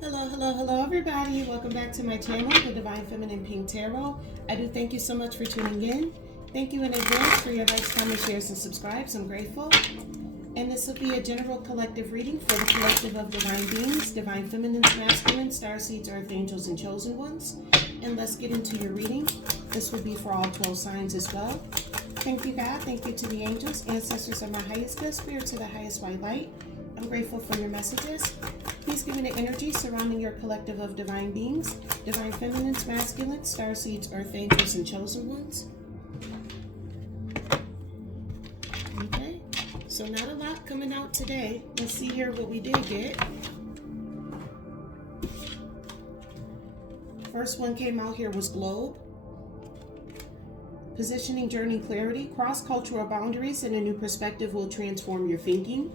Hello, everybody. Welcome back to my channel, The Divine Feminine Pink Tarot. I do thank you so much for tuning in. Thank you in advance for your likes, comments, shares, and subscribes. I'm grateful. And this will be a general collective reading for the collective of divine beings, divine feminines, masculines, starseeds, earth angels, and chosen ones. And let's get into your reading. This will be for all 12 signs as well. Thank you, God. Thank you to the angels, ancestors of my highest good, spirits of the highest white light. I'm grateful for your messages. Please give me the energy surrounding your collective of divine beings, divine feminines, masculines, starseeds, earth angels, and chosen ones. Okay, so not a lot coming out today. Let's see here what we did get. First one came out here was Globe. Positioning, journey, clarity. Cross-cultural boundaries and a new perspective will transform your thinking.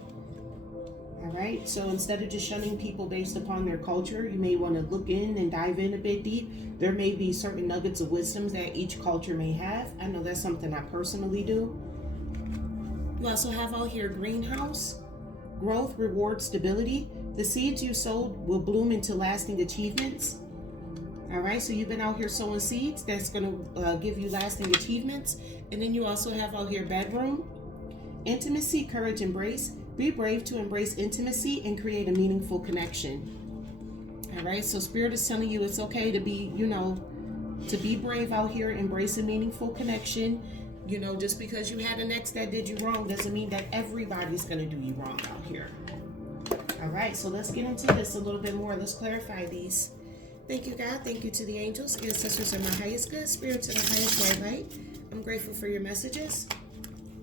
All right, so instead of just shunning people based upon their culture, you may want to look in and dive in a bit deep. There may be certain nuggets of wisdoms that each culture may have. I know that's something I personally do. You also have out here greenhouse, growth, reward, stability. The seeds you sowed will bloom into lasting achievements. All right, so you've been out here sowing seeds. That's going to give you lasting achievements. And then you also have out here bedroom, intimacy, courage, embrace. Be brave to embrace intimacy and create a meaningful connection. All right, so Spirit is telling you it's okay to be, to be brave out here, embrace a meaningful connection. Just because you had an ex that did you wrong doesn't mean that everybody's going to do you wrong out here. All right, so let's get into this a little bit more. Let's clarify these. Thank you, God. Thank you to the angels, ancestors of my highest good, spirits of the highest white light. I'm grateful for your messages.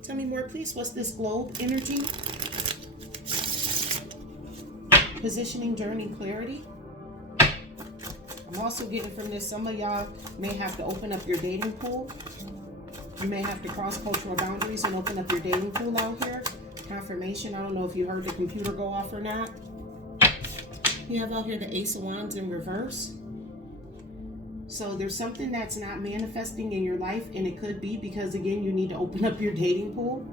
Tell me more, please. What's this globe energy? Positioning, journey, clarity. I'm also getting from this, some of y'all may have to open up your dating pool. You may have to cross cultural boundaries and open up your dating pool out here. Confirmation. I don't know if you heard the computer go off or not. You have out here the Ace of Wands in reverse. So there's something that's not manifesting in your life, and it could be because, again, you need to open up your dating pool.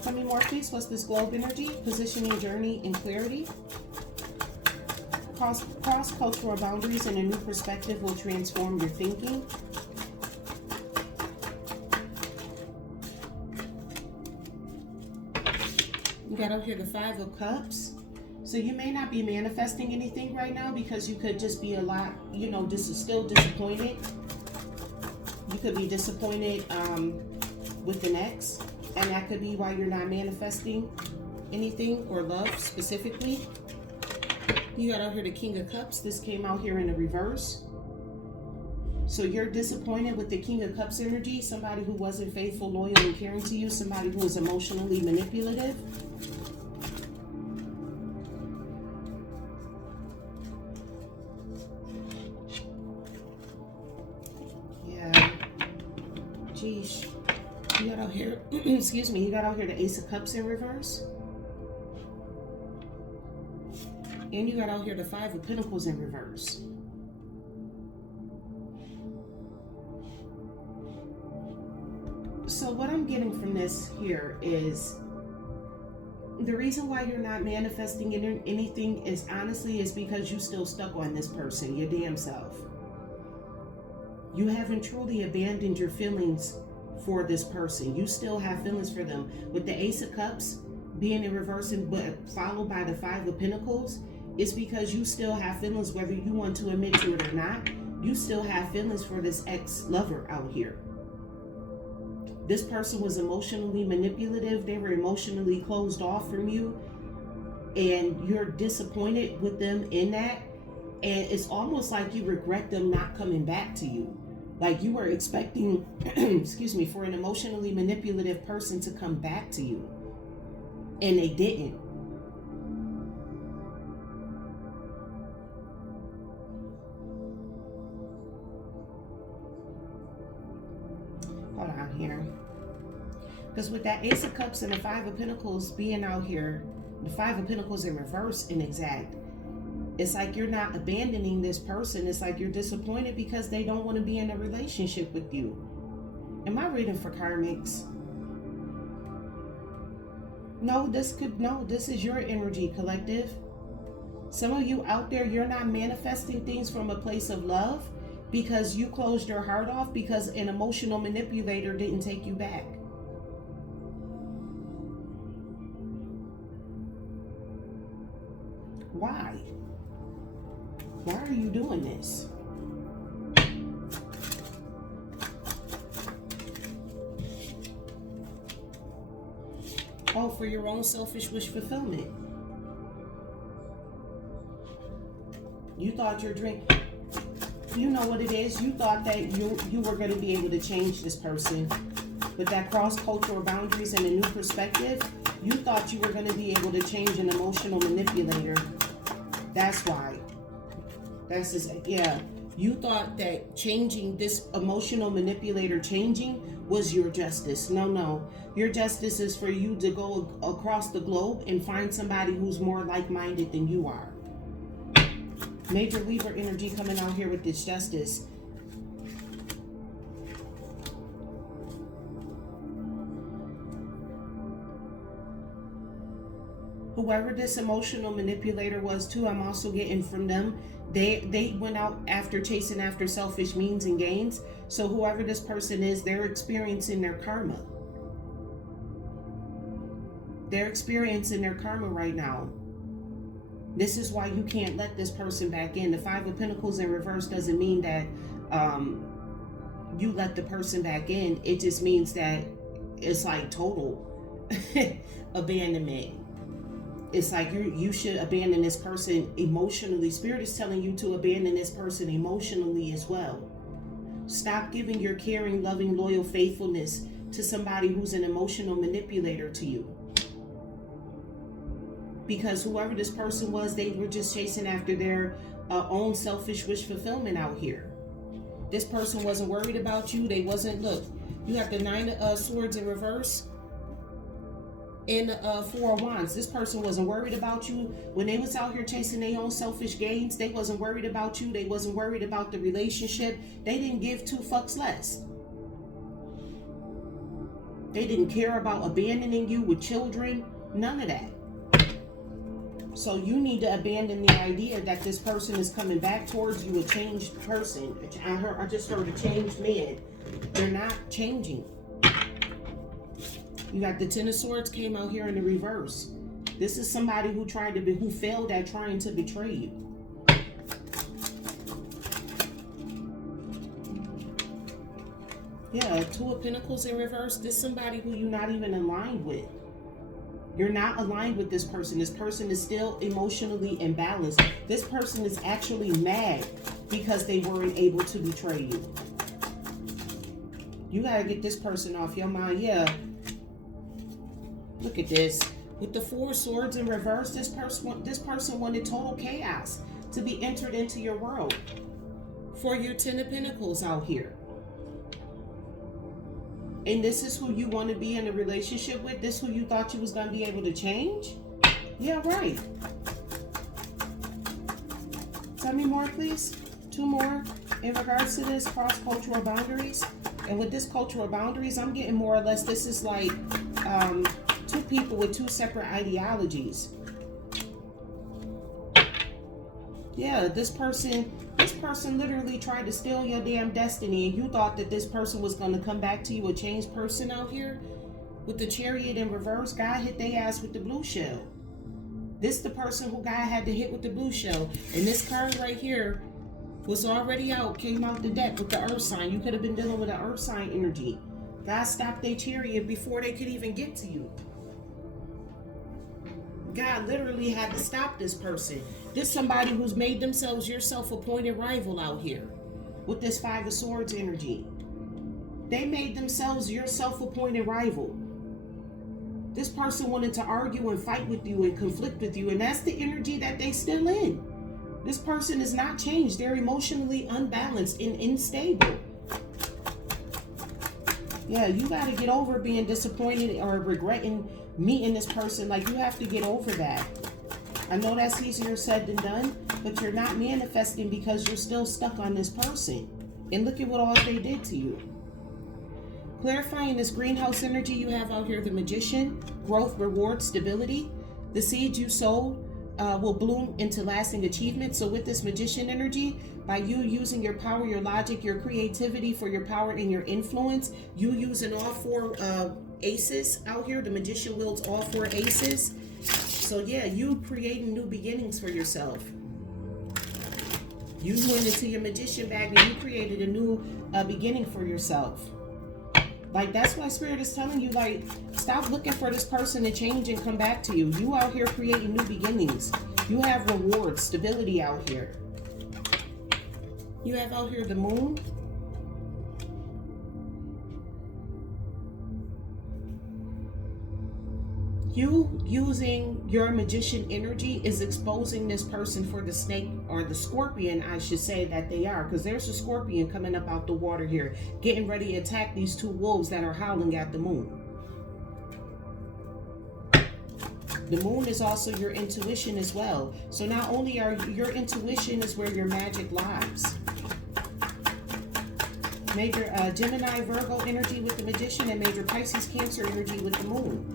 Tell me more, please. What's this globe energy? Positioning, journey, and clarity. Cross-cultural boundaries and a new perspective will transform your thinking. You got out here the Five of Cups. So you may not be manifesting anything right now because you could just be a lot, still disappointed. You could be disappointed with an ex. And that could be why you're not manifesting anything or love specifically. You got out here the King of Cups. This came out here in the reverse. So you're disappointed with the King of Cups energy. Somebody who wasn't faithful, loyal, and caring to you. Somebody who was emotionally manipulative. Yeah. Geesh. You got out here, excuse me, you got out here the Ace of Cups in reverse. And you got out here the Five of Pentacles in reverse. So what I'm getting from this here is the reason why you're not manifesting anything is because you still stuck on this person, your damn self. You haven't truly abandoned your feelings for this person. You still have feelings for them. With the Ace of Cups being in reverse but followed by the Five of Pentacles, it's because you still have feelings, whether you want to admit to it or not. You still have feelings for this ex-lover out here. This person was emotionally manipulative. They were emotionally closed off from you, and you're disappointed with them in that. And it's almost like you regret them not coming back to you. Like you were expecting, excuse me, for an emotionally manipulative person to come back to you. And they didn't. Hold on here. Because with that Ace of Cups and the Five of Pentacles being out here, the Five of Pentacles in reverse in exact, it's like you're not abandoning this person. It's like you're disappointed because they don't want to be in a relationship with you. Am I reading for Karmics? No, this is your energy, collective. Some of you out there, you're not manifesting things from a place of love because you closed your heart off because an emotional manipulator didn't take you back. Why? Why are you doing this? Oh, for your own selfish wish fulfillment. You thought your drink, you know what it is. You thought that you were going to be able to change this person. With that cross-cultural boundaries and a new perspective, you thought you were going to be able to change an emotional manipulator. That's why. That's just, yeah. You thought that changing this emotional manipulator was your justice. No. Your justice is for you to go across the globe and find somebody who's more like-minded than you are. Major Libra energy coming out here with this justice. Whoever this emotional manipulator was too, I'm also getting from them, they went out after chasing after selfish means and gains. So whoever this person is, they're experiencing their karma. They're experiencing their karma right now. This is why you can't let this person back in. The Five of Pentacles in reverse doesn't mean that you let the person back in. It just means that it's like total abandonment. It's like you should abandon this person emotionally. Spirit is telling you to abandon this person emotionally as well. Stop giving your caring, loving, loyal faithfulness to somebody who's an emotional manipulator to you. Because whoever this person was, they were just chasing after their own selfish wish fulfillment out here. This person wasn't worried about you. They wasn't, look, you have the Nine of Swords in reverse and the Four of Wands. This person wasn't worried about you. When they was out here chasing their own selfish gains, they wasn't worried about you. They wasn't worried about the relationship. They didn't give two fucks less. They didn't care about abandoning you with children. None of that. So you need to abandon the idea that this person is coming back towards you, a changed person. I just heard a changed man. They're not changing. You got the Ten of Swords came out here in the reverse. This is somebody who who failed at trying to betray you. Yeah, Two of Pentacles in reverse. This is somebody who you're not even aligned with. You're not aligned with this person. This person is still emotionally imbalanced. This person is actually mad because they weren't able to betray you. You gotta get this person off your mind. Yeah. Look at this. With the Four of Swords in reverse, this person wanted total chaos to be entered into your world. For your Ten of Pentacles out here. And this is who you want to be in a relationship with? This who you thought you was going to be able to change? Yeah, right. Tell me more, please. Two more in regards to this cross-cultural boundaries. And with this cultural boundaries, I'm getting more or less, this is like two people with two separate ideologies. Yeah, this person literally tried to steal your damn destiny, and you thought that this person was going to come back to you a changed person out here. With the Chariot in reverse, God hit their ass with the blue shell. This the person who God had to hit with the blue shell. And this card right here was already out, came out the deck with the earth sign. You could have been dealing with an earth sign energy. God stopped their chariot before they could even get to you. God literally had to stop this person. This somebody who's made themselves your self-appointed rival out here with this Five of Swords energy. They made themselves your self-appointed rival. This person wanted to argue and fight with you and conflict with you, and that's the energy that they still in. This person is not changed. They're emotionally unbalanced and unstable. Yeah, you got to get over being disappointed or regretting meeting this person. Like, you have to get over that. I know that's easier said than done, but you're not manifesting because you're still stuck on this person. And look at what all they did to you. Clarifying this greenhouse energy you have out here, the Magician, growth, reward, stability. The seeds you sowed will bloom into lasting achievement. So with this magician energy, by you using your power, your logic, your creativity for your power and your influence, you using all four aces out here. The magician wields all four aces. So yeah, you creating new beginnings for yourself. You went into your magician bag and you created a new beginning for yourself. Like, that's why Spirit is telling you, like, stop looking for this person to change and come back to you. You out here creating new beginnings. You have rewards, stability out here. You have out here the moon. You using your magician energy is exposing this person for the snake or the scorpion, I should say, that they are. Because there's a scorpion coming up out the water here, getting ready to attack these two wolves that are howling at the moon. The moon is also your intuition as well. So not only are your intuition is where your magic lies. Major Gemini, Virgo energy with the magician, and major Pisces, Cancer energy with the moon.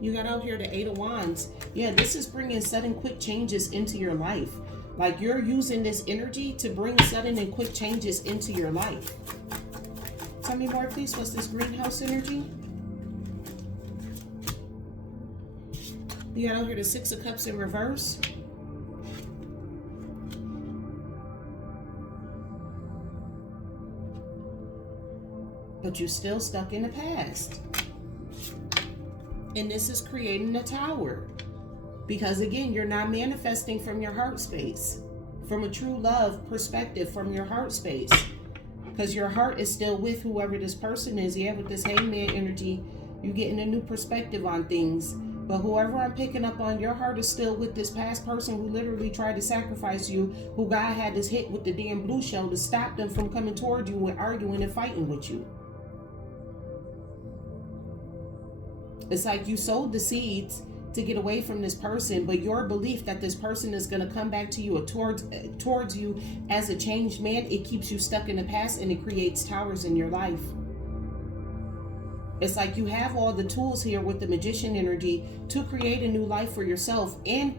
You got out here the Eight of Wands. Yeah, this is bringing sudden quick changes into your life. Like, you're using this energy to bring sudden and quick changes into your life. Tell me more, please. What's this greenhouse energy? You got out here the Six of Cups in reverse. But you're still stuck in the past. And this is creating a tower. Because again, you're not manifesting from your heart space. From a true love perspective, from your heart space. Because your heart is still with whoever this person is. Yeah, with this hangman energy, you're getting a new perspective on things. But whoever I'm picking up on, your heart is still with this past person who literally tried to sacrifice you. Who God had this hit with the damn blue shell to stop them from coming toward you and arguing and fighting with you. It's like you sowed the seeds to get away from this person, but your belief that this person is going to come back to you or towards you as a changed man, it keeps you stuck in the past and it creates towers in your life. It's like you have all the tools here with the magician energy to create a new life for yourself, and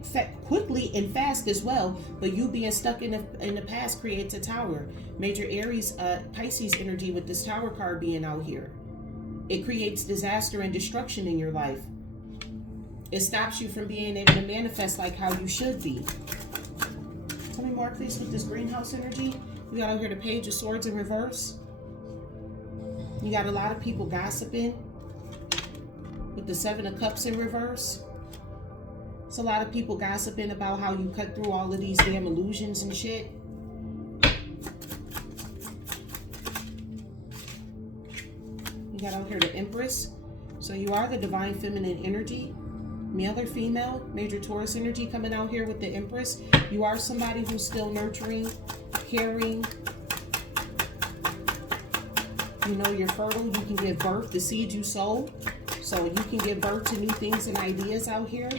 quickly and fast as well, but you being stuck in the past creates a tower. Major Aries, Pisces energy with this tower card being out here. It creates disaster and destruction in your life. It stops you from being able to manifest like how you should be. Tell me more, please, with this greenhouse energy. You got out here the Page of Swords in reverse. You got a lot of people gossiping with the Seven of Cups in reverse. It's a lot of people gossiping about how you cut through all of these damn illusions and shit. You got out here the Empress. So you are the divine feminine energy, male or female. Major Taurus energy coming out here with the Empress. You are somebody who's still nurturing, caring. You know, you're fertile. You can give birth. The seeds you sow. So you can give birth to new things and ideas out here.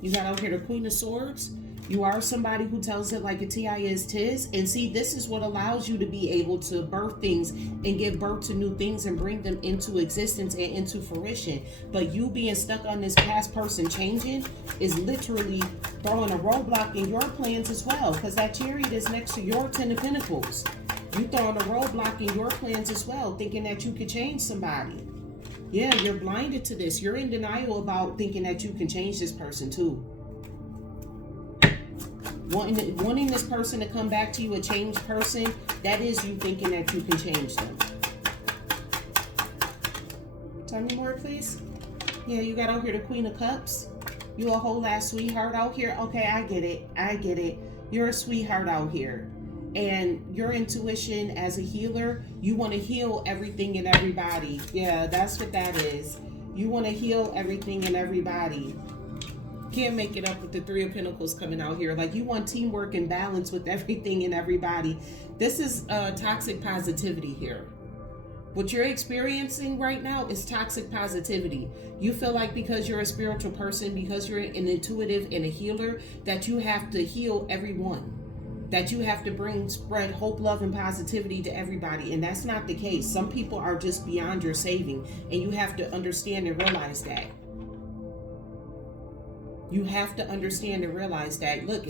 You got out here the Queen of Swords. You are somebody who tells it like a T.I. is tis. And see, this is what allows you to be able to birth things and give birth to new things and bring them into existence and into fruition. But you being stuck on this past person changing is literally throwing a roadblock in your plans as well. Because that Chariot is next to your Ten of Pentacles. You throwing a roadblock in your plans as well, thinking that you could change somebody. Yeah, you're blinded to this. You're in denial about thinking that you can change this person too. Wanting this person to come back to you, a changed person, that is you thinking that you can change them. Tell me more, please. Yeah, you got out here the Queen of Cups. You a whole ass sweetheart out here. Okay, I get it. I get it. You're a sweetheart out here. And your intuition as a healer, you want to heal everything and everybody. Yeah, that's what that is. You want to heal everything and everybody. Can't make it up with the Three of Pentacles coming out here. Like, you want teamwork and balance with everything and everybody. This is toxic positivity here. What you're experiencing right now is toxic positivity. You feel like because you're a spiritual person, because you're an intuitive and a healer, that you have to heal everyone. that you have to spread hope, love, and positivity to everybody. And that's not the case. Some people are just beyond your saving, and you have to understand and realize that. You have to understand and realize that, look,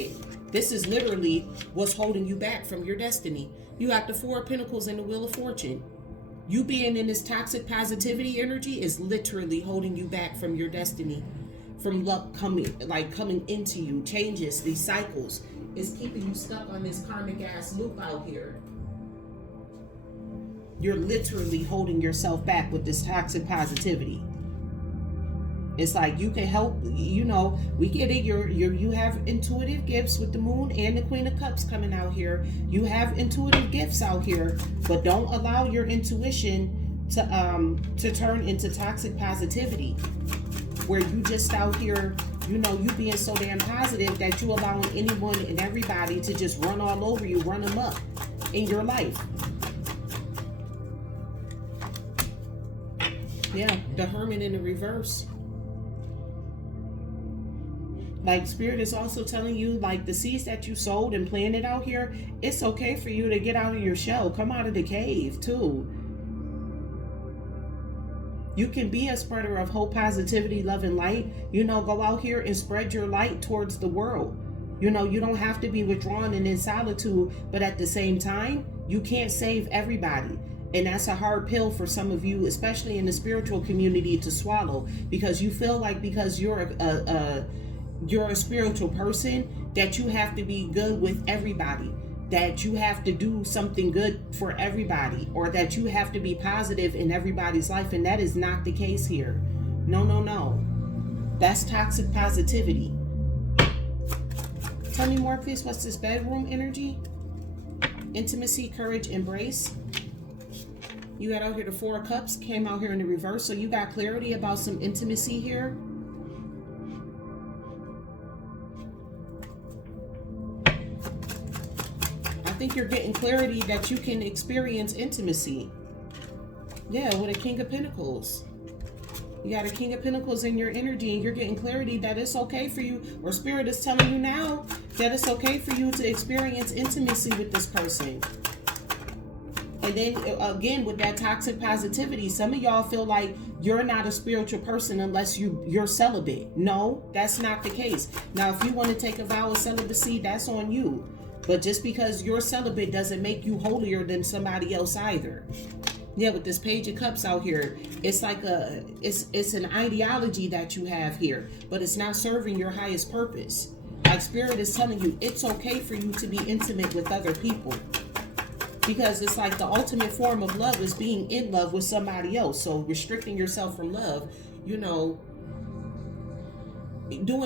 this is literally what's holding you back from your destiny. You have the Four of Pentacles and the Wheel of Fortune. You being in this toxic positivity energy is literally holding you back from your destiny, from luck coming into you. Changes, these cycles, is keeping you stuck on this karmic ass loop out here. You're literally holding yourself back with this toxic positivity. It's like you can help, we get it. You have intuitive gifts with the Moon and the Queen of Cups coming out here. You have intuitive gifts out here, but don't allow your intuition to turn into toxic positivity, where you just out here, you being so damn positive that you allowing anyone and everybody to just run all over you, run them up in your life. Yeah, the Hermit in the reverse. Like, Spirit is also telling you, like, the seeds that you sowed and planted out here, it's okay for you to get out of your shell. Come out of the cave, too. You can be a spreader of hope, positivity, love, and light. Go out here and spread your light towards the world. You don't have to be withdrawn and in solitude, but at the same time, you can't save everybody. And that's a hard pill for some of you, especially in the spiritual community, to swallow, because you feel like because you're a spiritual person that you have to be good with everybody, that you have to do something good for everybody, or that you have to be positive in everybody's life. And that is not the case here. No. That's toxic positivity. Tell me more, please. What's this bedroom energy? Intimacy, courage, embrace. You got out here the Four of Cups, came out here in the reverse. So you got clarity about some intimacy here. I think you're getting clarity that you can experience intimacy. Yeah, with a King of Pentacles. You got a King of Pentacles in your energy, and you're getting clarity that it's okay for you, or Spirit is telling you now that it's okay for you to experience intimacy with this person. And then again, with that toxic positivity, some of y'all feel like you're not a spiritual person unless you're celibate. No, that's not the case. Now, if you want to take a vow of celibacy, that's on you. But just because you're celibate doesn't make you holier than somebody else either. Yeah, with this Page of Cups out here, it's like it's an ideology that you have here, but it's not serving your highest purpose. Like, Spirit is telling you it's okay for you to be intimate with other people. Because it's like the ultimate form of love is being in love with somebody else. So restricting yourself from love, doing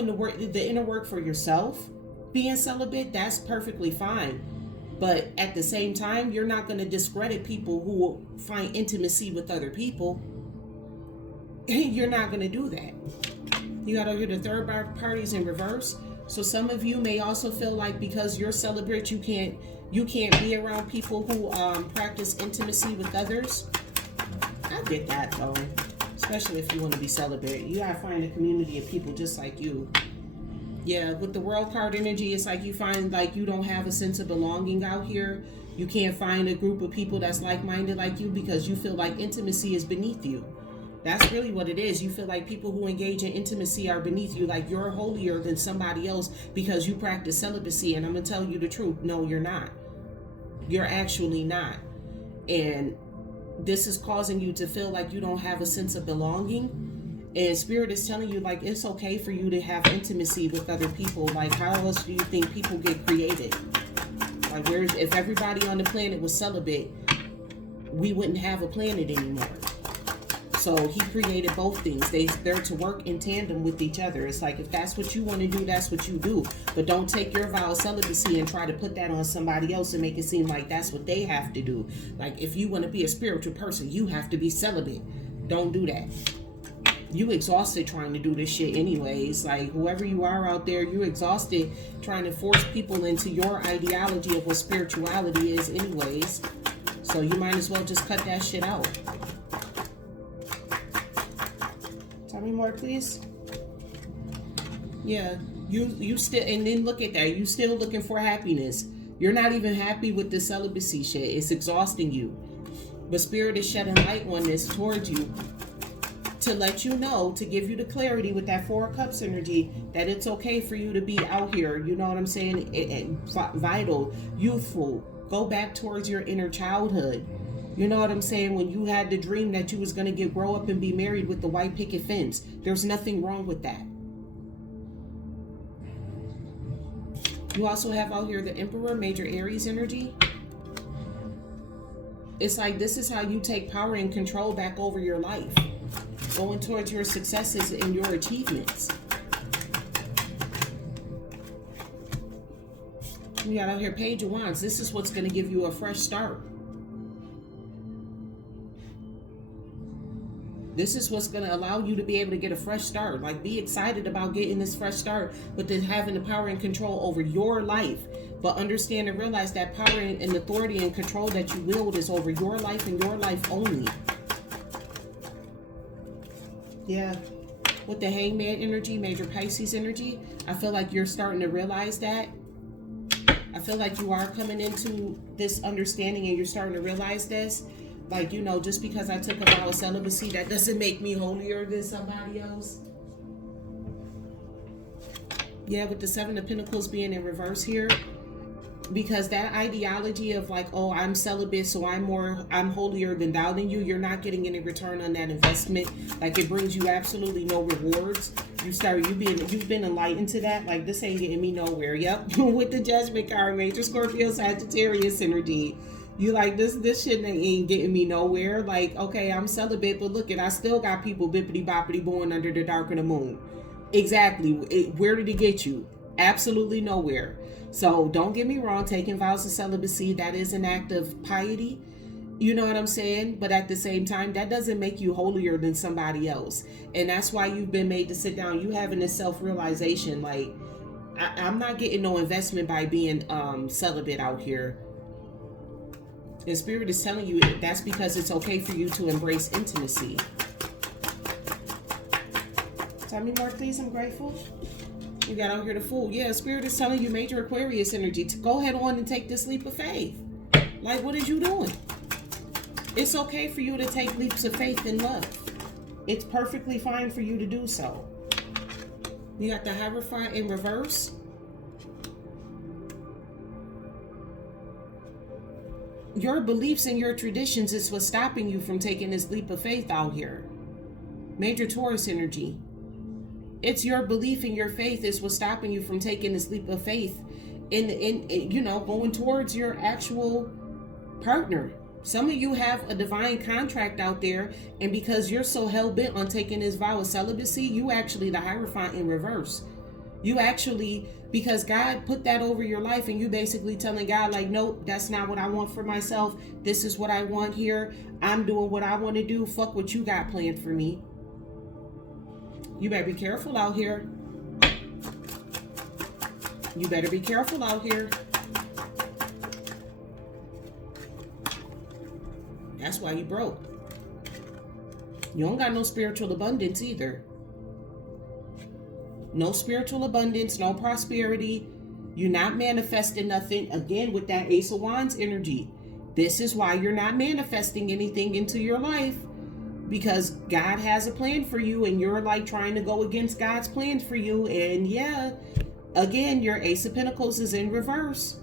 the work, the inner work for yourself, being celibate, that's perfectly fine. But at the same time, you're not going to discredit people who find intimacy with other people. You're not going to do that. You got over here the third parties in reverse. So some of you may also feel like because you're celibate, you can't be around people who practice intimacy with others. I get that though, especially if you want to be celibate. You gotta find a community of people just like you. Yeah, with the World card energy, it's like you find like you don't have a sense of belonging out here. You can't find a group of people that's like-minded like you because you feel like intimacy is beneath you. That's really what it is. You feel like people who engage in intimacy are beneath you, like you're holier than somebody else because you practice celibacy. And I'm going to tell you the truth. No, you're not. You're actually not. And this is causing you to feel like you don't have a sense of belonging. And Spirit is telling you, like, it's okay for you to have intimacy with other people. Like, how else do you think people get created? Like, if everybody on the planet was celibate, we wouldn't have a planet anymore. So he created both things. They're to work in tandem with each other. It's like, if that's what you want to do, that's what you do. But don't take your vow of celibacy and try to put that on somebody else and make it seem like that's what they have to do. Like, if you want to be a spiritual person, you have to be celibate. Don't do that. You exhausted trying to do this shit anyways. Like, whoever you are out there, you're exhausted trying to force people into your ideology of what spirituality is anyways. So you might as well just cut that shit out. Tell me more, please. Yeah, you still, and then look at that. You still looking for happiness. You're not even happy with the celibacy shit. It's exhausting you. But Spirit is shedding light on this towards you to let you know, to give you the clarity with that Four of Cups energy, that it's okay for you to be out here, you know what I'm saying, vital, youthful. Go back towards your inner childhood. You know what I'm saying? When you had the dream that you was going to grow up and be married with the white picket fence. There's nothing wrong with that. You also have out here the Emperor, Major Aries energy. It's like this is how you take power and control back over your life. Going towards your successes and your achievements. You got out here Page of Wands. This is what's going to give you a fresh start. This is what's going to allow you to be able to get a fresh start. Like, be excited about getting this fresh start, but then having the power and control over your life. But understand and realize that power and authority and control that you wield is over your life and your life only. Yeah. With the Hangman energy, Major Pisces energy, I feel like you're starting to realize that. I feel like you are coming into this understanding and you're starting to realize this. Like, you know, just because I took a vow of celibacy, that doesn't make me holier than somebody else. Yeah, with the Seven of Pentacles being in reverse here. Because that ideology of like, oh, I'm celibate, so I'm holier than thou than you. You're not getting any return on that investment. Like, it brings you absolutely no rewards. You've been enlightened to that. Like, this ain't getting me nowhere. Yep. With the Judgment card, Major Scorpio, Sagittarius energy. You like, this shit ain't getting me nowhere. Like, okay, I'm celibate, but look I still got people bippity boppity born under the dark of the moon. Exactly. Where did it get you? Absolutely nowhere. So don't get me wrong, taking vows of celibacy, that is an act of piety. You know what I'm saying? But at the same time, that doesn't make you holier than somebody else. And that's why you've been made to sit down. You having this self-realization, like, I'm not getting no investment by being celibate out here. And Spirit is telling you that's because it's okay for you to embrace intimacy. Tell me more, please. I'm grateful. You got out here the Fool. Yeah, Spirit is telling you, Major Aquarius energy, to go ahead on and take this leap of faith. Like, what is you doing? It's okay for you to take leaps of faith in love. It's perfectly fine for you to do so. You got the Hierophant in reverse. Your beliefs and your traditions is what's stopping you from taking this leap of faith out here. Major Taurus energy. It's your belief in your faith is what's stopping you from taking this leap of faith in you know, going towards your actual partner. Some of you have a divine contract out there, and because you're so hell-bent on taking this vow of celibacy, you actually the Hierophant in reverse. You actually, because God put that over your life, and you basically telling God, like, nope, that's not what I want for myself. This is what I want here. I'm doing what I want to do. Fuck what you got planned for me. You better be careful out here. You better be careful out here. That's why you broke. You don't got no spiritual abundance either. No spiritual abundance, no prosperity. You're not manifesting nothing. Again, with that Ace of Wands energy. This is why you're not manifesting anything into your life. Because God has a plan for you, and you're like trying to go against God's plan for you. And yeah, again, your Ace of Pentacles is in reverse.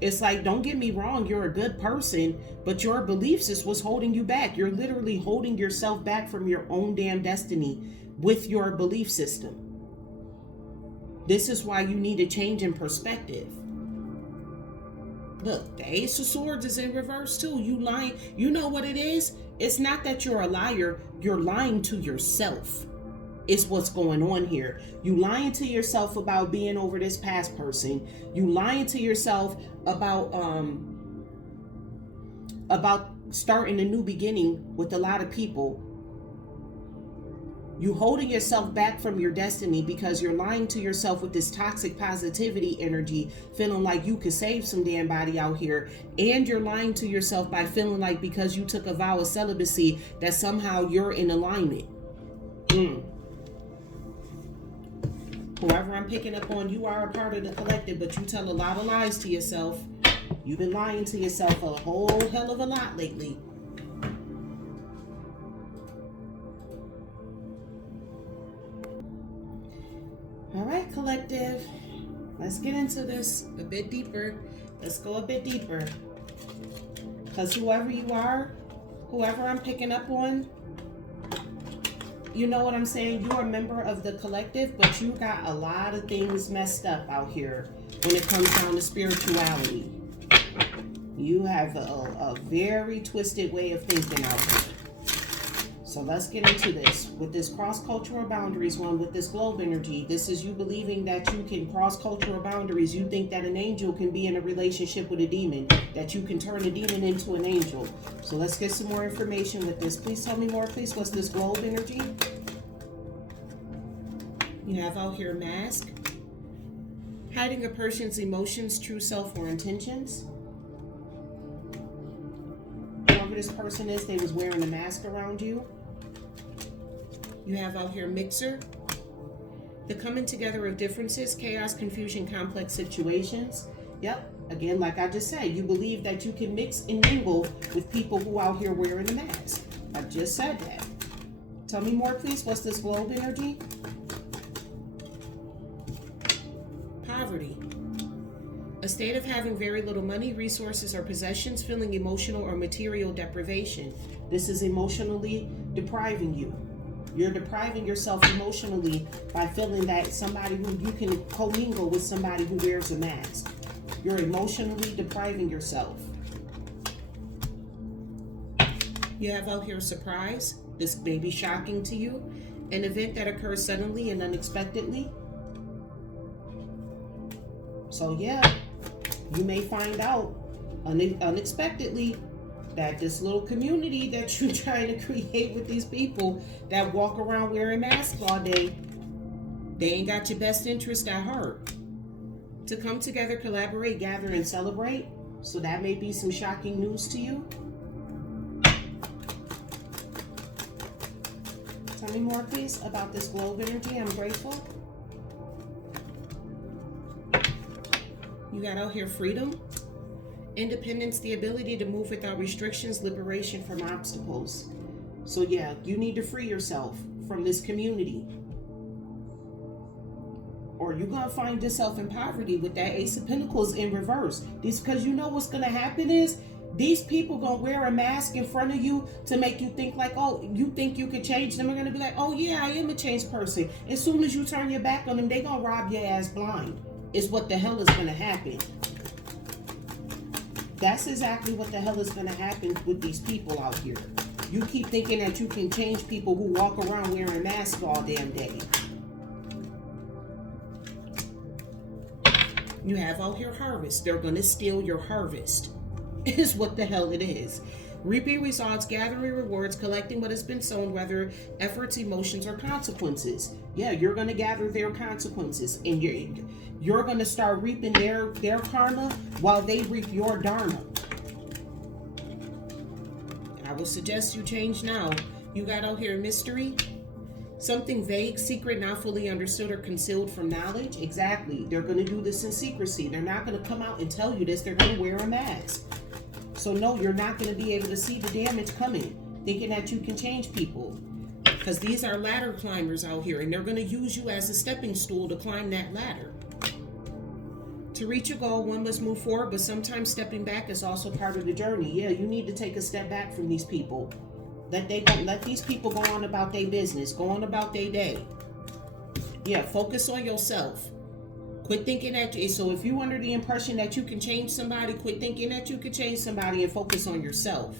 It's like, don't get me wrong, you're a good person, but your beliefs is what's holding you back. You're literally holding yourself back from your own damn destiny with your belief system. This is why you need a change in perspective. Look, the Ace of Swords is in reverse too. You lying. You know what it is? It's not that you're a liar. You're lying to yourself. It's what's going on here. You lying to yourself about being over this past person. You lying to yourself about starting a new beginning with a lot of people. You holding yourself back from your destiny because you're lying to yourself with this toxic positivity energy, feeling like you could save some damn body out here. And you're lying to yourself by feeling like because you took a vow of celibacy that somehow you're in alignment. Whoever I'm picking up on, you are a part of the collective, but you tell a lot of lies to yourself. You've been lying to yourself a whole hell of a lot lately. All right, collective. Let's get into this a bit deeper. Let's go a bit deeper. Because whoever you are, whoever I'm picking up on, you know what I'm saying? You're a member of the collective, but you got a lot of things messed up out here when it comes down to spirituality. You have a very twisted way of thinking out here. So let's get into this. With this cross-cultural boundaries one, with this globe energy, this is you believing that you can cross-cultural boundaries. You think that an angel can be in a relationship with a demon, that you can turn a demon into an angel. So let's get some more information with this. Please tell me more, please. What's this globe energy? You have out here mask. Hiding a person's emotions, true self, or intentions. Whoever this person is, they was wearing a mask around you. You have out here mixer. The coming together of differences, chaos, confusion, complex situations. Yep. Again, like I just said, you believe that you can mix and mingle with people who out here wearing a mask. I just said that. Tell me more, please. What's this globe energy? Poverty. A state of having very little money, resources, or possessions, feeling emotional or material deprivation. This is emotionally depriving you. You're depriving yourself emotionally by feeling that somebody who you can commingle with somebody who wears a mask. You're emotionally depriving yourself. You have out here surprise. This may be shocking to you. An event that occurs suddenly and unexpectedly. So yeah, you may find out unexpectedly that this little community that you're trying to create with these people that walk around wearing masks all day, they ain't got your best interest at heart. To come together, collaborate, gather, and celebrate. So that may be some shocking news to you. Tell me more, please, about this globe energy. I'm grateful. You got out here freedom. Independence, the ability to move without restrictions, liberation from obstacles. So yeah, you need to free yourself from this community. Or you're going to find yourself in poverty with that Ace of Pentacles in reverse. Because you know what's going to happen is these people going to wear a mask in front of you to make you think like, oh, you think you could change them. They're going to be like, oh yeah, I am a changed person. As soon as you turn your back on them, they're going to rob your ass blind. Is what the hell is going to happen. That's exactly what the hell is going to happen with these people out here. You keep thinking that you can change people who walk around wearing masks all damn day. You have out here harvest. They're going to steal your harvest. Is what the hell it is. Reaping results, gathering rewards, collecting what has been sown, whether efforts, emotions, or consequences. Yeah, you're going to gather their consequences, and you're going to start reaping their karma while they reap your dharma. I will suggest you change now. You got out here mystery. Something vague, secret, not fully understood or concealed from knowledge. Exactly. They're going to do this in secrecy. They're not going to come out and tell you this. They're going to wear a mask. So no, you're not going to be able to see the damage coming, thinking that you can change people. Because these are ladder climbers out here, and they're going to use you as a stepping stool to climb that ladder. To reach a goal, one must move forward, but sometimes stepping back is also part of the journey. Yeah, you need to take a step back from these people. Let these people go on about their business, go on about their day. Yeah, focus on yourself. Quit thinking that, so if you're under the impression that you can change somebody, quit thinking that you can change somebody and focus on yourself.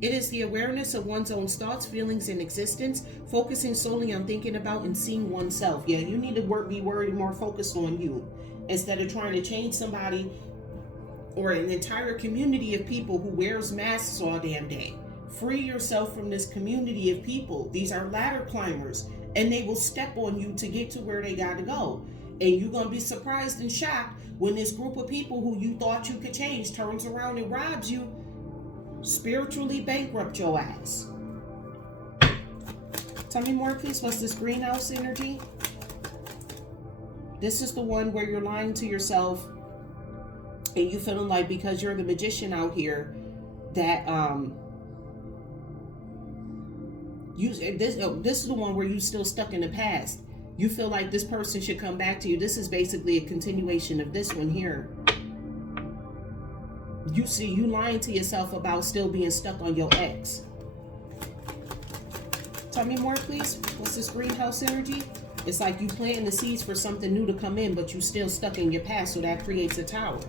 It is the awareness of one's own thoughts, feelings, and existence, focusing solely on thinking about and seeing oneself. Yeah, you need to be worried more focused on you instead of trying to change somebody or an entire community of people who wears masks all damn day. Free yourself from this community of people. These are ladder climbers, and they will step on you to get to where they got to go. And you're going to be surprised and shocked when this group of people who you thought you could change turns around and robs you, spiritually bankrupt your ass. Tell me more, please. What's this greenhouse energy? This is the one where you're lying to yourself and you feeling like because you're the magician out here that this is the one where you still stuck in the past. You feel like this person should come back to you. This is basically a continuation of this one here. You see, you lying to yourself about still being stuck on your ex. Tell me more, please. What's this greenhouse energy? It's like you planting the seeds for something new to come in, but you still stuck in your past, so that creates a tower.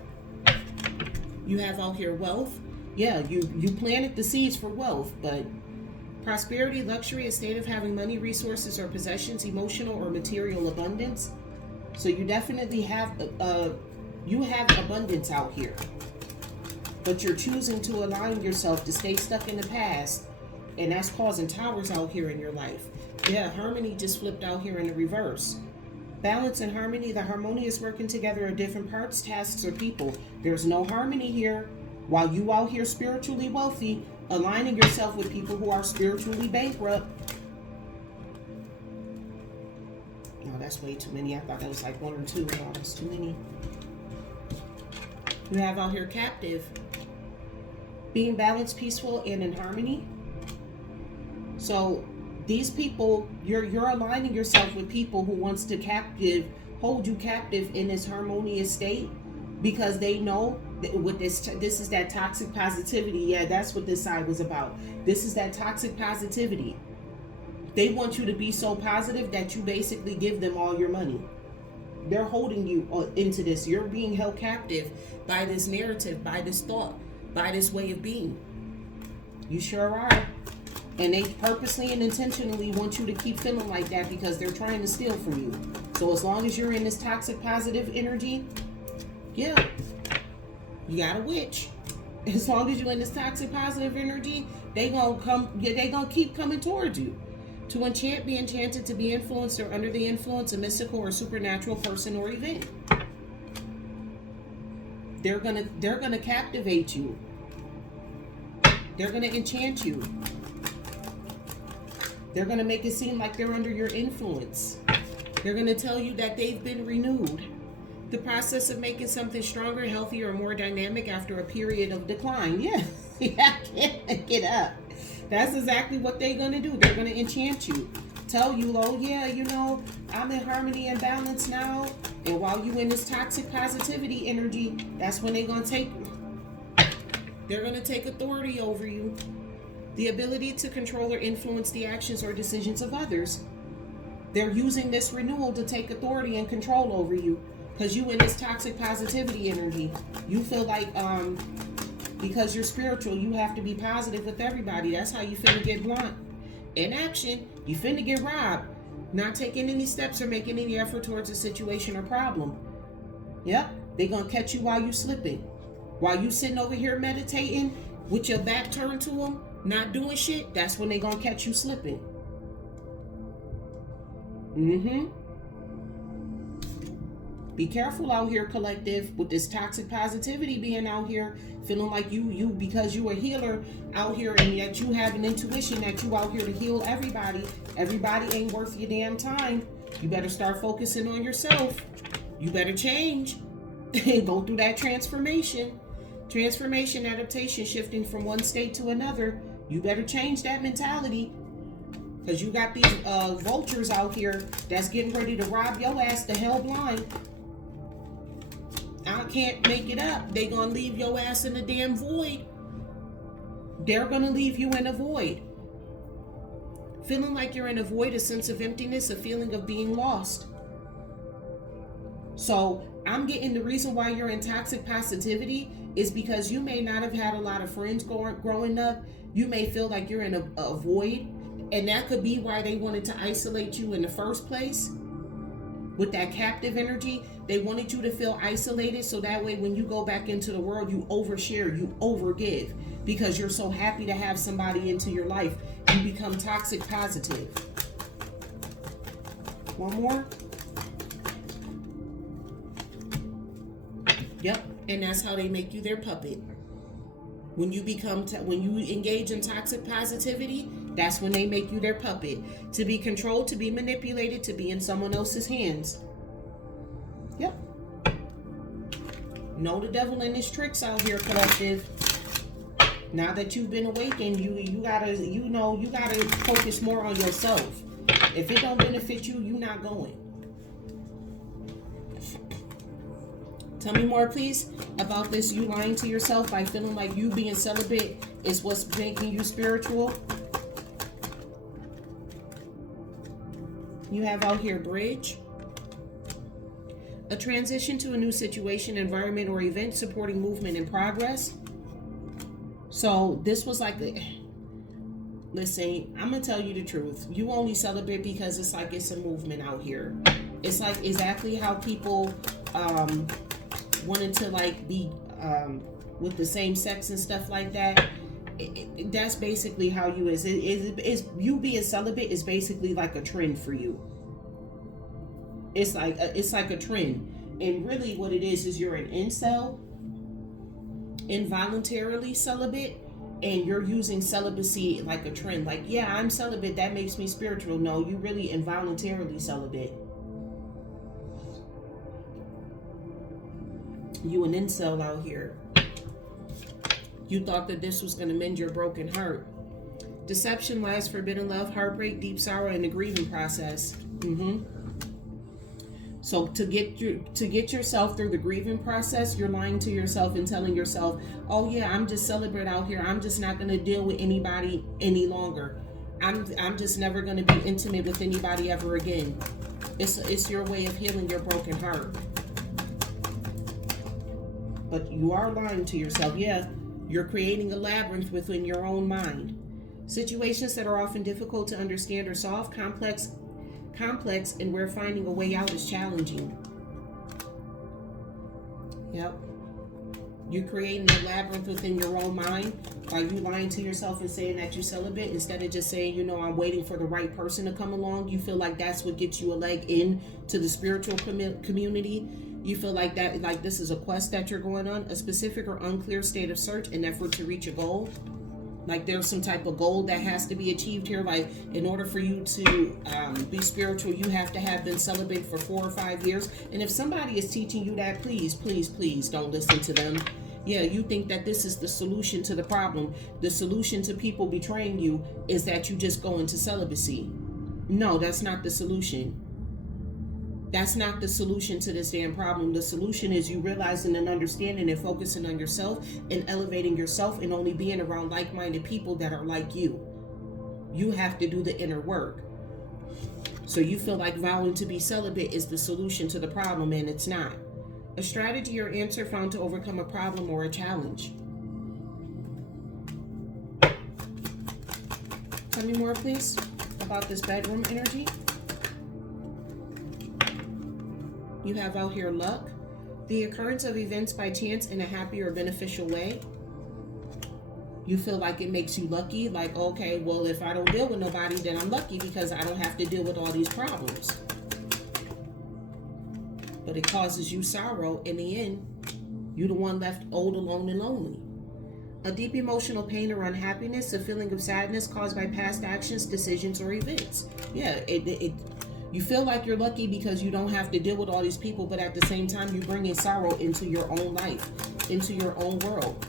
You have out here wealth. Yeah, you planted the seeds for wealth, but prosperity, luxury, a state of having money, resources, or possessions, emotional or material abundance. So you definitely have abundance out here, but you're choosing to align yourself to stay stuck in the past, and that's causing towers out here in your life. Yeah, harmony just flipped out here in the reverse. Balance and harmony, the harmonious working together of different parts, tasks, or people. There's no harmony here. While you out here spiritually wealthy, aligning yourself with people who are spiritually bankrupt. No, that's way too many. I thought that was like 1 or 2. No, that's too many. You have out here captive. Being balanced, peaceful, and in harmony. So these people, you're aligning yourself with people who wants to hold you captive in this harmonious state, because they know that with this is that toxic positivity. Yeah, that's what this side was about. This is that toxic positivity. They want you to be so positive that you basically give them all your money. They're holding you into this. You're being held captive by this narrative, by this thought, by this way of being. You sure are. And they purposely and intentionally want you to keep feeling like that because they're trying to steal from you. So as long as you're in this toxic positive energy, yeah, you got a witch. As long as you're in this toxic positive energy, they gonna keep coming towards you. To enchant, be enchanted, to be influenced or under the influence, a mystical or supernatural person or event. They're gonna captivate you. They're gonna enchant you. They're going to make it seem like they're under your influence. They're going to tell you that they've been renewed. The process of making something stronger, healthier, or more dynamic after a period of decline. Yeah, I can't get up. That's exactly what they're going to do. They're going to enchant you. Tell you, oh yeah, I'm in harmony and balance now. And while you in this toxic positivity energy, that's when they're going to take authority over you. The ability to control or influence the actions or decisions of others. They're using this renewal to take authority and control over you, because you in this toxic positivity energy. You feel like because you're spiritual, you have to be positive with everybody. That's how you finna get blunt. In action, you finna get robbed. Not taking any steps or making any effort towards a situation or problem. Yep, they gonna catch you while you slipping. While you sitting over here meditating with your back turned to them, not doing shit, that's when they gonna catch you slipping. Be careful out here, collective, with this toxic positivity being out here, feeling like you because you a healer out here, and yet you have an intuition that you out here to heal everybody. Everybody ain't worth your damn time. You better start focusing on yourself. You better change and go through that transformation. Transformation, adaptation, shifting from one state to another. You better change that mentality, because you got these vultures out here that's getting ready to rob your ass the hell blind. I can't make it up. They gonna leave your ass in the damn void. They're gonna leave you in a void. Feeling like you're in a void, a sense of emptiness, a feeling of being lost. So I'm getting the reason why you're in toxic positivity is because you may not have had a lot of friends growing up. You may feel like you're in a void, and that could be why they wanted to isolate you in the first place. With that captive energy, they wanted you to feel isolated, so that way when you go back into the world, you overshare, you overgive, because you're so happy to have somebody into your life. You become toxic positive. One more. Yep, and that's how they make you their puppet. When you engage in toxic positivity, that's when they make you their puppet. To be controlled, to be manipulated, to be in someone else's hands. Yep. Know the devil and his tricks out here, collective. Now that you've been awakened, you gotta focus more on yourself. If it don't benefit you, you're not going. Tell me more, please, about this you lying to yourself by feeling like you being celibate is what's making you spiritual. You have out here bridge. A transition to a new situation, environment, or event supporting movement and progress. So this was like, listen, I'm going to tell you the truth. You only celibate because it's like it's a movement out here. It's like exactly how people wanted to like be with the same sex and stuff like that. That's basically how you is. You being celibate is basically like a trend for you. It's like a trend, and really what it is you're an incel, involuntarily celibate, and you're using celibacy like a trend. Like, yeah, I'm celibate, that makes me spiritual. No, you really involuntarily celibate. You an incel out here. You thought that this was going to mend your broken heart. Deception, lies, forbidden love, heartbreak, deep sorrow, and the grieving process. So to get yourself through the grieving process, you're lying to yourself and telling yourself, oh yeah, I'm just celibate out here. I'm just not going to deal with anybody any longer. I'm just never going to be intimate with anybody ever again. It's your way of healing your broken heart. But you are lying to yourself. Yeah, you're creating a labyrinth within your own mind. Situations that are often difficult to understand or solve, complex, and where finding a way out is challenging. Yep. You're creating a labyrinth within your own mind by you lying to yourself and saying that you're celibate instead of just saying, I'm waiting for the right person to come along. You feel like that's what gets you a leg in to the spiritual community. You feel like that, like this is a quest that you're going on, a specific or unclear state of search and effort to reach a goal. Like there's some type of goal that has to be achieved here. Like in order for you to be spiritual, you have to have been celibate for 4 or 5 years. And if somebody is teaching you that, please, please, please don't listen to them. Yeah, you think that this is the solution to the problem. The solution to people betraying you is that you just go into celibacy. No, that's not the solution. That's not the solution to this damn problem. The solution is you realizing and understanding and focusing on yourself and elevating yourself and only being around like-minded people that are like you. You have to do the inner work. So you feel like vowing to be celibate is the solution to the problem, and it's not. A strategy or answer found to overcome a problem or a challenge. Tell me more, please, about this bedroom energy. You have out here luck, the occurrence of events by chance in a happy or beneficial way. You feel like it makes you lucky, like, okay, well, if I don't deal with nobody, then I'm lucky because I don't have to deal with all these problems. But it causes you sorrow. In the end, you're the one left old, alone, and lonely. A deep emotional pain or unhappiness, a feeling of sadness caused by past actions, decisions, or events. Yeah, you feel like you're lucky because you don't have to deal with all these people, but at the same time, you're bringing sorrow into your own life, into your own world.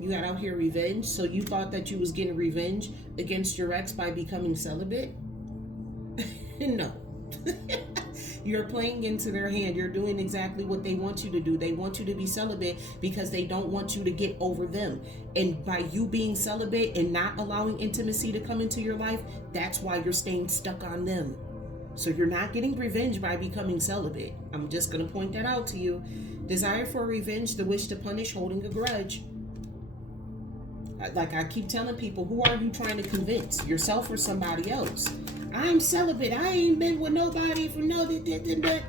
You got out here revenge, so you thought that you was getting revenge against your ex by becoming celibate? No. You're playing into their hand. You're doing exactly what they want you to do. They want you to be celibate because they don't want you to get over them. And by you being celibate and not allowing intimacy to come into your life, that's why you're staying stuck on them. So you're not getting revenge by becoming celibate. I'm just going to point that out to you. Desire for revenge, the wish to punish, holding a grudge. Like I keep telling people, who are you trying to convince? Yourself or somebody else? I'm celibate. I ain't been with nobody for no that.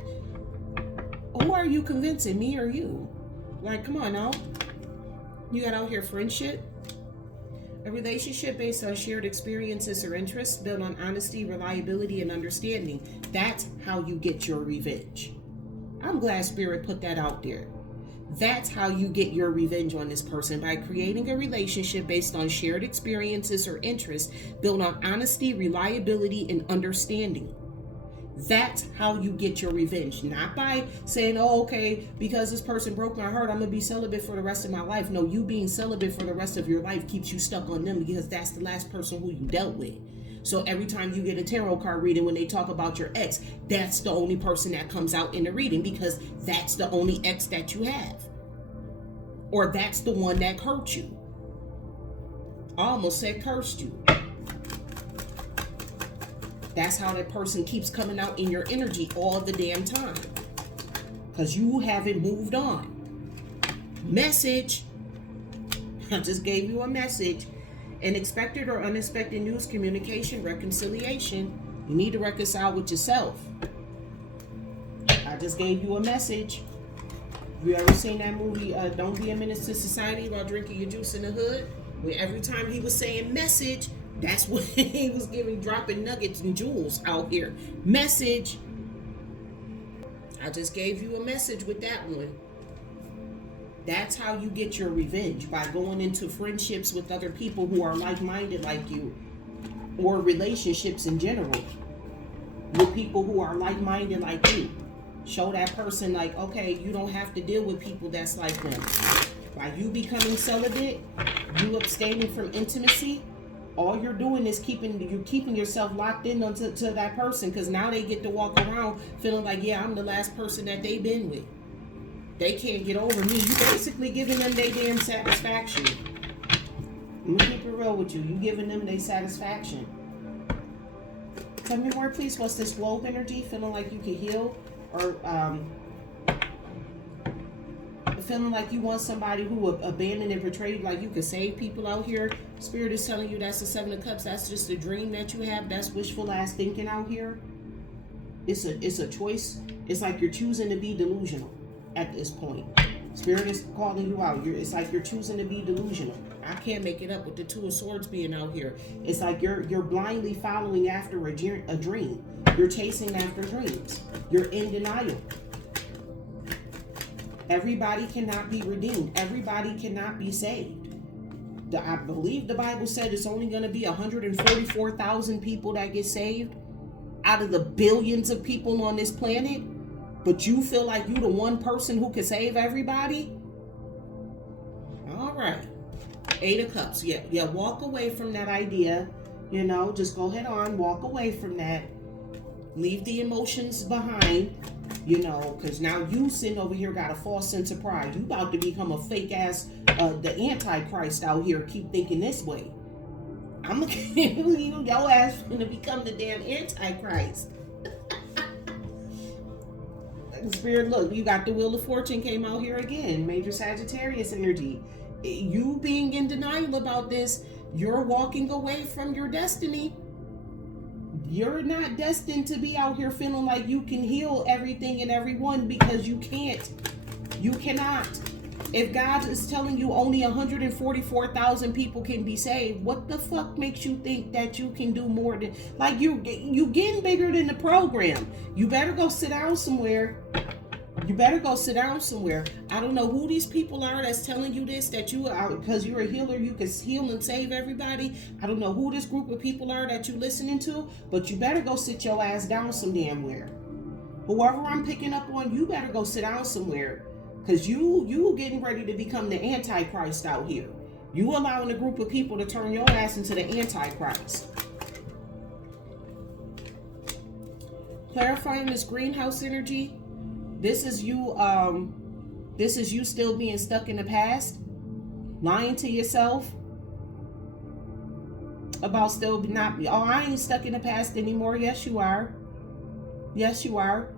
Who are you convincing, me or you? Like, come on now. You got out here friendship. A relationship based on shared experiences or interests, built on honesty, reliability, and understanding. That's how you get your revenge. I'm glad Spirit put that out there. That's how you get your revenge on this person, by creating a relationship based on shared experiences or interests built on honesty, reliability, and understanding. That's how you get your revenge. Not by saying, oh, okay, because this person broke my heart, I'm going to be celibate for the rest of my life. No, you being celibate for the rest of your life keeps you stuck on them, because that's the last person who you dealt with. So every time you get a tarot card reading, when they talk about your ex, that's the only person that comes out in the reading, because that's the only ex that you have. Or that's the one that hurt you. I almost said cursed you. That's how that person keeps coming out in your energy all the damn time, because you haven't moved on. Message. I just gave you a message. Unexpected or unexpected news, communication, reconciliation. You need to reconcile with yourself. I just gave you a message. You ever seen that movie, Don't Be a Menace to Society, while drinking your juice in the hood? Where every time he was saying message, that's what he was dropping nuggets and jewels out here. Message. I just gave you a message with that one. That's how you get your revenge, by going into friendships with other people who are like-minded like you, or relationships in general with people who are like-minded like you. Show that person, like, okay, you don't have to deal with people that's like them. By you becoming celibate, you abstaining from intimacy, all you're doing is keeping yourself locked in to that person, because now they get to walk around feeling like, yeah, I'm the last person that they've been with. They can't get over me. You basically giving them their damn satisfaction. I'm gonna keep it real with you. You giving them their satisfaction. Tell me more, please. What's this globe energy? Feeling like you can heal, or feeling like you want somebody who abandoned and betrayed, like you could save people out here. Spirit is telling you that's the Seven of Cups. That's just a dream that you have. That's wishful ass thinking out here. It's a choice. It's like you're choosing to be delusional at this point. Spirit is calling you out. It's like you're choosing to be delusional. I can't make it up with the Two of Swords being out here. It's like you're blindly following after a dream. You're chasing after dreams. You're in denial. Everybody cannot be redeemed. Everybody cannot be saved. I believe the Bible said it's only going to be 144,000 people that get saved out of the billions of people on this planet. But you feel like you the one person who can save everybody? All right. Eight of Cups. Yeah, walk away from that idea. Just go ahead on, walk away from that. Leave the emotions behind, because now you sitting over here got a false sense of pride. You about to become a fake ass, the Antichrist out here. Keep thinking this way. I'm gonna your ass gonna become the damn Antichrist. Spirit, look, you got the Wheel of Fortune came out here again. Major Sagittarius energy. You being in denial about this, you're walking away from your destiny. You're not destined to be out here feeling like you can heal everything and everyone, because you can't. You cannot. If God is telling you only 144,000 people can be saved, what the fuck makes you think that you can do more than, like, you getting bigger than the program? You better go sit down somewhere. You better go sit down somewhere. I don't know who these people are that's telling you this, that you are, because you're a healer, you can heal and save everybody. I don't know who this group of people are that you listening to, but you better go sit your ass down some damn where. Whoever I'm picking up on, you better go sit down somewhere, because you getting ready to become the Antichrist out here. You allowing a group of people to turn your ass into the Antichrist. Clarifying this greenhouse energy. This is you still being stuck in the past, lying to yourself about still not, oh, I ain't stuck in the past anymore. Yes, you are. Yes, you are.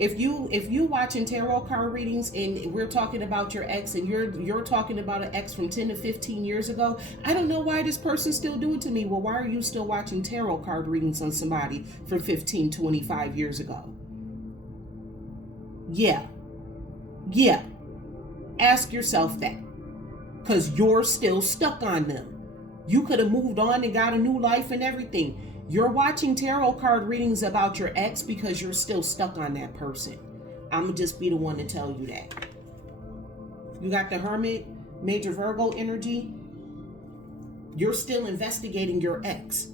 If you watching tarot card readings and we're talking about your ex, and you're talking about an ex from 10 to 15 years ago, I don't know why this person's still doing it to me. Well, why are you still watching tarot card readings on somebody from 15, 25 years ago? Yeah. Ask yourself that, because you're still stuck on them. You could have moved on and got a new life and everything. You're watching tarot card readings about your ex because you're still stuck on that person. I'm gonna just be the one to tell you that. You got the Hermit, Major Virgo energy. You're still investigating your ex.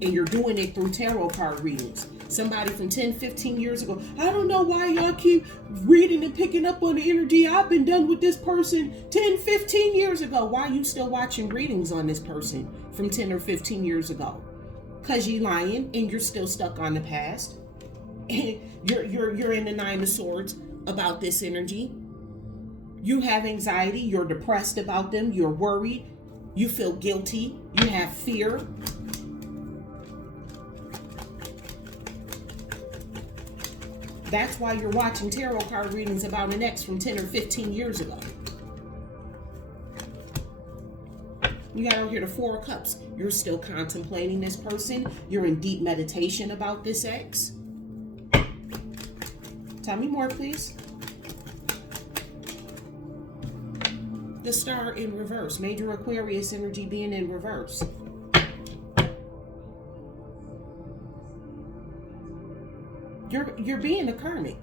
And you're doing it through tarot card readings. Somebody from 10, 15 years ago. I don't know why y'all keep reading and picking up on the energy. I've been done with this person 10, 15 years ago. Why are you still watching readings on this person from 10 or 15 years ago? Because you're lying and you're still stuck on the past. And you're in the Nine of Swords about this energy. You have anxiety. You're depressed about them. You're worried. You feel guilty. You have fear. That's why you're watching tarot card readings about an ex from 10 or 15 years ago. You got over here the Four of Cups. You're still contemplating this person. You're in deep meditation about this ex. Tell me more, please. The Star in reverse. Major Aquarius energy being in reverse. You're being a karmic.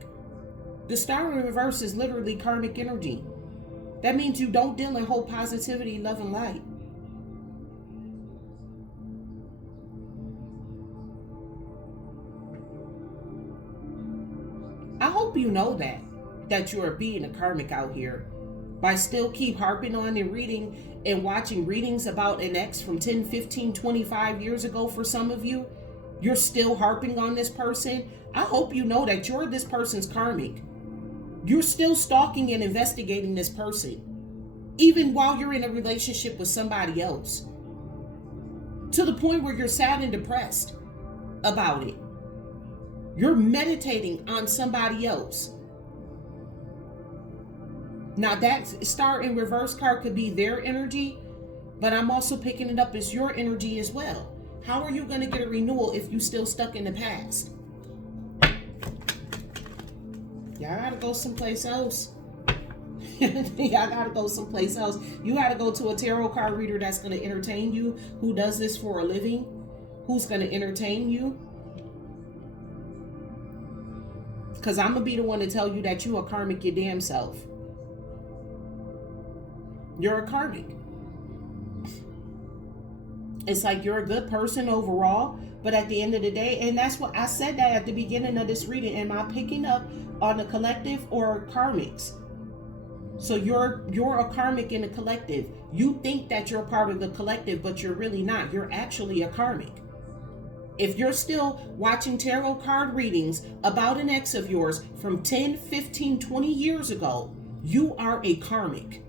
The Star in reverse is literally karmic energy. That means you don't deal in hope, positivity, love, and light. I hope you know that you are being a karmic out here by still keep harping on and reading and watching readings about an ex from 10, 15, 25 years ago. For some of you, you're still harping on this person. I hope you know that you're this person's karmic. You're still stalking and investigating this person, even while you're in a relationship with somebody else, to the point where you're sad and depressed about it. You're meditating on somebody else. Now that Star in reverse card could be their energy, but I'm also picking it up as your energy as well. How are you going to get a renewal if you still stuck in the past? Y'all gotta go someplace else. Y'all gotta go someplace else. You gotta go to a tarot card reader that's gonna entertain you, who does this for a living, who's gonna entertain you. Because I'm gonna be the one to tell you that you a karmic your damn self. You're a karmic. It's like you're a good person overall, but at the end of the day, and that's what I said that at the beginning of this reading, am I picking up on the collective or karmics? So you're a karmic in the collective. You think that you're part of the collective, but you're really not. You're actually a karmic. If you're still watching tarot card readings about an ex of yours from 10, 15, 20 years ago, you are a karmic.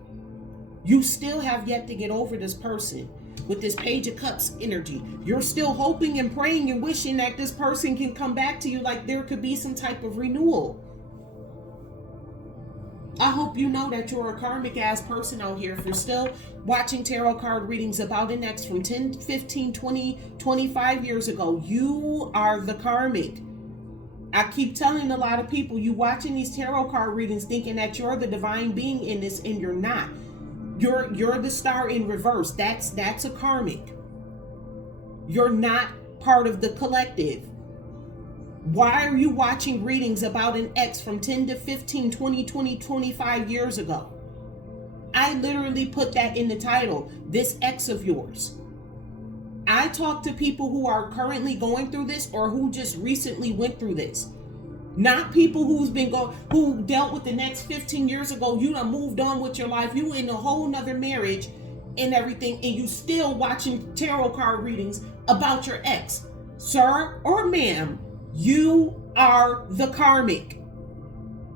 You still have yet to get over this person. With this Page of Cups energy, you're still hoping and praying and wishing that this person can come back to you, like there could be some type of renewal. I hope you know that you're a karmic ass person out here if you're still watching tarot card readings about an ex from 10, 15, 20, 25 years ago. You are the karmic. I keep telling a lot of people, you watching these tarot card readings thinking that you're the divine being in this, and you're not. You're the Star in reverse. That's a karmic. You're not part of the collective. Why are you watching readings about an ex from 10 to 15, 20, 25 years ago? I literally put that in the title, this ex of yours. I talk to people who are currently going through this or who just recently went through this. Not people who dealt with the next 15 years ago. You done moved on with your life. You in a whole nother marriage and everything, and you still watching tarot card readings about your ex. Sir or ma'am, you are the karmic.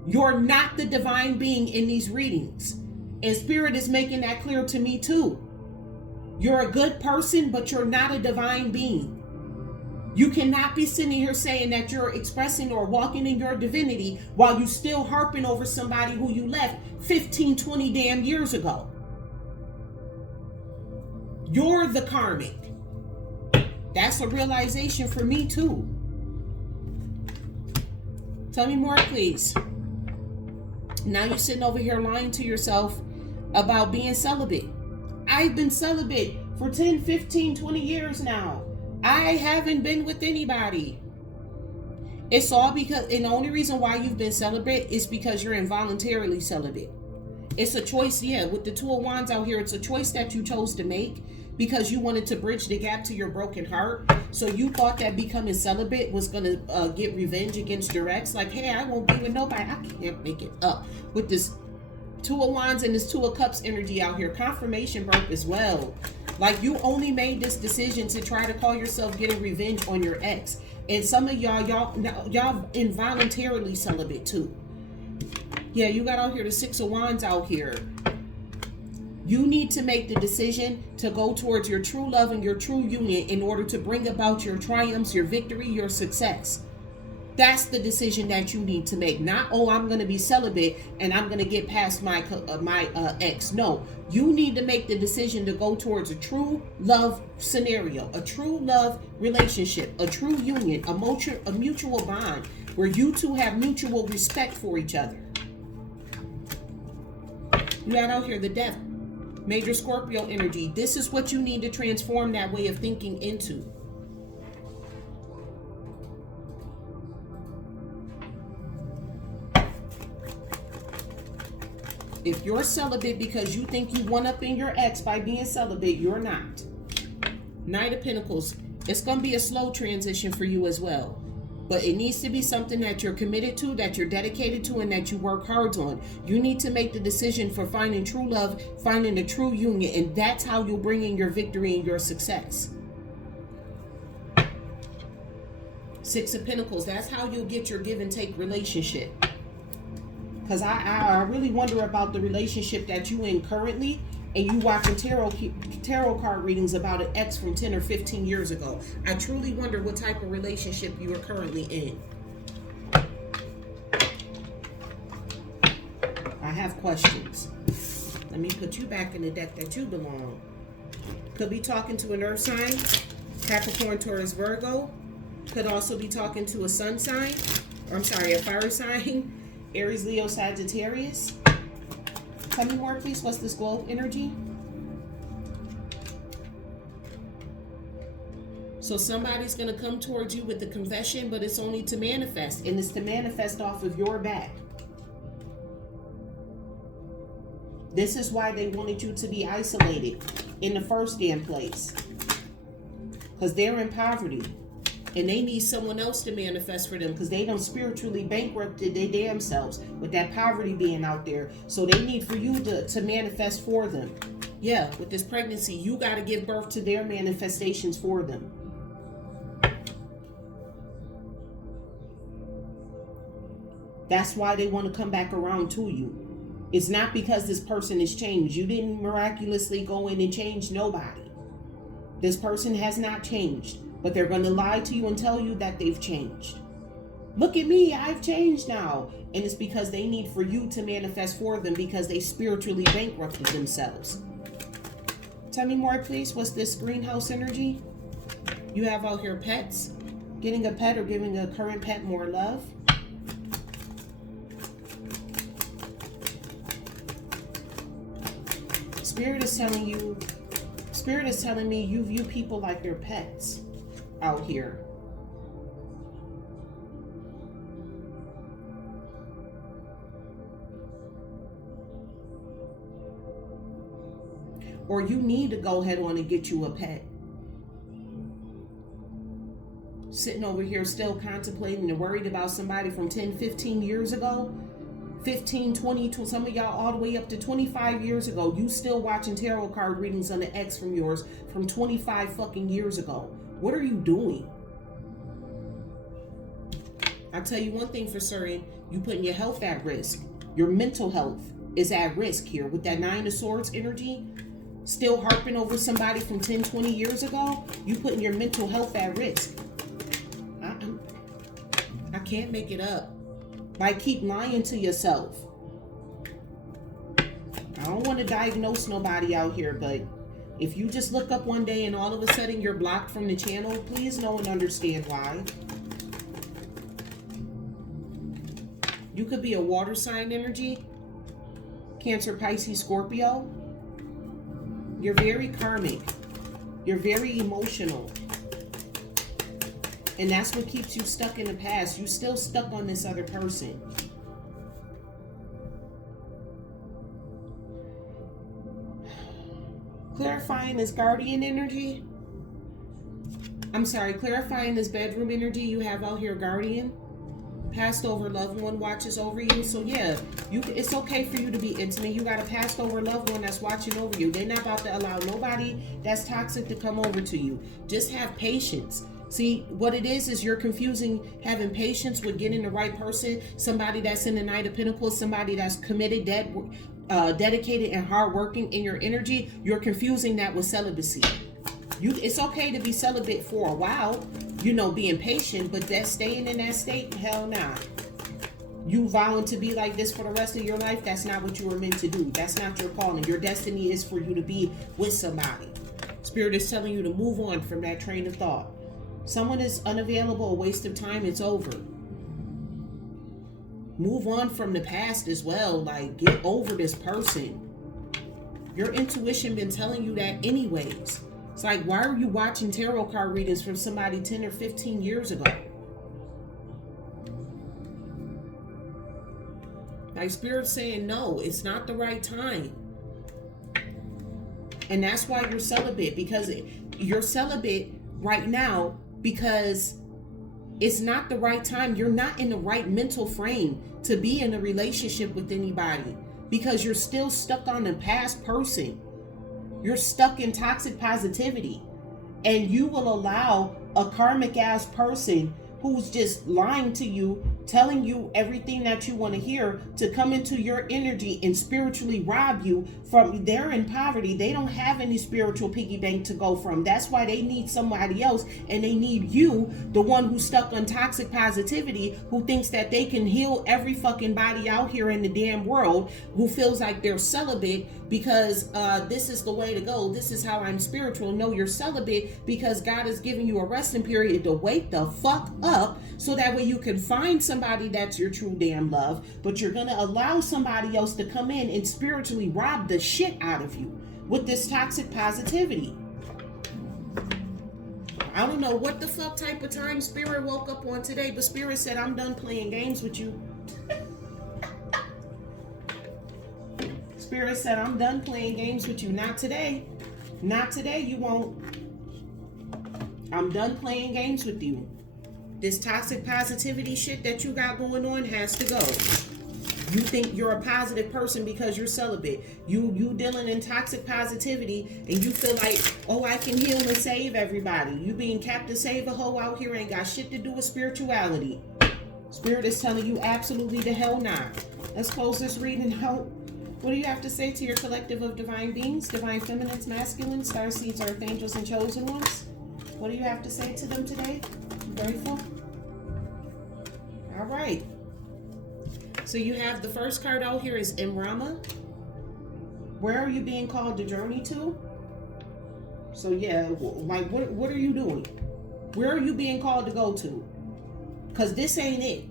You're not the divine being in these readings. And Spirit is making that clear to me too. You're a good person, but you're not a divine being. You cannot be sitting here saying that you're expressing or walking in your divinity while you still harping over somebody who you left 15, 20 damn years ago. You're the karmic. That's a realization for me too. Tell me more, please. Now you're sitting over here lying to yourself about being celibate. I've been celibate for 10, 15, 20 years now. I haven't been with anybody. It's all because, and the only reason why you've been celibate is because you're involuntarily celibate. It's a choice, yeah. With the Two of Wands out here, it's a choice that you chose to make because you wanted to bridge the gap to your broken heart. So you thought that becoming celibate was going to get revenge against your ex. Like, hey, I won't be with nobody. I can't make it up. With this Two of Wands and this Two of Cups energy out here, confirmation broke as well. Like, you only made this decision to try to call yourself getting revenge on your ex. And some of y'all involuntarily celibate too. Yeah, you got out here the Six of Wands out here. You need to make the decision to go towards your true love and your true union in order to bring about your triumphs, your victory, your success. That's the decision that you need to make. Not, oh, I'm going to be celibate and I'm going to get past my ex. No, you need to make the decision to go towards a true love scenario, a true love relationship, a true union, a mutual bond where you two have mutual respect for each other. You got out here the Death, major Scorpio energy. This is what you need to transform that way of thinking into. If you're celibate because you think you one up in your ex by being celibate, you're not. Knight of Pentacles. It's going to be a slow transition for you as well. But it needs to be something that you're committed to, that you're dedicated to, and that you work hard on. You need to make the decision for finding true love, finding a true union, and that's how you'll bring in your victory and your success. Six of Pentacles. That's how you'll get your give and take relationship. Because I really wonder about the relationship that you in currently, and you watching tarot card readings about an ex from 10 or 15 years ago. I truly wonder what type of relationship you are currently in. I have questions. Let me put you back in the deck that you belong. Could be talking to an earth sign, Capricorn, Taurus, Virgo. Could also be talking to a sun sign, or I'm sorry, a fire sign, Aries, Leo, Sagittarius. Tell me more, please. What's this globe energy? So somebody's going to come towards you with the confession, but it's only to manifest. And it's to manifest off of your back. This is why they wanted you to be isolated in the first damn place. Because they're in poverty. And they need someone else to manifest for them because they done spiritually bankrupted their damn selves with that poverty being out there. So they need for you to manifest for them. Yeah, with this pregnancy, you got to give birth to their manifestations for them. That's why they want to come back around to you. It's not because this person has changed. You didn't miraculously go in and change nobody. This person has not changed. But they're going to lie to you and tell you that they've changed. Look at me, I've changed now. And it's because they need for you to manifest for them because they spiritually bankrupted themselves. Tell me more, please. What's this greenhouse energy? You have out here pets. Getting a pet or giving a current pet more love. Spirit is telling me you view people like they're pets out here. Or you need to go ahead on and get you a pet. Sitting over here still contemplating and worried about somebody from 10, 15 years ago. 15, 20, some of y'all all the way up to 25 years ago. You still watching tarot card readings on the ex from yours from 25 fucking years ago. What are you doing? I'll tell you one thing for certain. You putting your health at risk. Your mental health is at risk here. With that Nine of Swords energy, still harping over somebody from 10, 20 years ago, you putting your mental health at risk. I can't make it up. By keep lying to yourself. I don't want to diagnose nobody out here, but if you just look up one day and all of a sudden you're blocked from the channel, please know and understand why. You could be a water sign energy. Cancer, Pisces, Scorpio. You're very karmic. You're very emotional. And that's what keeps you stuck in the past. You're still stuck on this other person. clarifying this guardian energy. I'm sorry, clarifying this bedroom energy. You have out here guardian. Passed over loved one watches over you. So yeah, it's okay for you to be intimate. You got a passed over loved one that's watching over you. They're not about to allow nobody that's toxic to come over to you. Just have patience. See, what it is you're confusing having patience with getting the right person, somebody that's in the Knight of Pentacles, somebody that's committed, dedicated, and hardworking in your energy. You're confusing that with celibacy. It's okay to be celibate for a while, you know, being patient, but that staying in that state, hell nah. You vowing to be like this for the rest of your life, that's not what you were meant to do. That's not your calling. Your destiny is for you to be with somebody. Spirit is telling you to move on from that train of thought. Someone is unavailable, a waste of time, it's over. Move on from the past as well. Like, get over this person. Your intuition been telling you that anyways. It's like, why are you watching tarot card readings from somebody 10 or 15 years ago? Like, Spirit's saying, no, it's not the right time. And that's why you're celibate, because you're celibate right now because it's not the right time. You're not in the right mental frame to be in a relationship with anybody because you're still stuck on the past person. You're stuck in toxic positivity, and you will allow a karmic ass person who's just lying to you, telling you everything that you want to hear, to come into your energy and spiritually rob you from. They're in poverty. They don't have any spiritual piggy bank to go from. That's why they need somebody else, and they need you, the one who's stuck on toxic positivity, who thinks that they can heal every fucking body out here in the damn world, who feels like they're celibate because this is the way to go. This is how I'm spiritual. No, you're celibate because God is giving you a resting period to wake the fuck up, so that way you can find somebody that's your true damn love. But you're gonna allow somebody else to come in and spiritually rob the shit out of you with this toxic positivity. I don't know what the fuck type of time Spirit woke up on today, but Spirit said, I'm done playing games with you. Spirit said, I'm done playing games with you. Not today. Not today, you won't. I'm done playing games with you. This toxic positivity shit that you got going on has to go. You think you're a positive person because you're celibate. You dealing in toxic positivity, and you feel like, oh, I can heal and save everybody. You being Captain Save a Hoe out here ain't got shit to do with spirituality. Spirit is telling you absolutely the hell not. Let's close this reading out. What do you have to say to your collective of divine beings, divine feminines, masculine, starseeds, earth angels, and chosen ones? What do you have to say to them today? I'm grateful. All right. So you have the first card out here is Imrama. Where are you being called to journey to? So yeah, like what are you doing? Where are you being called to go to? Because this ain't it.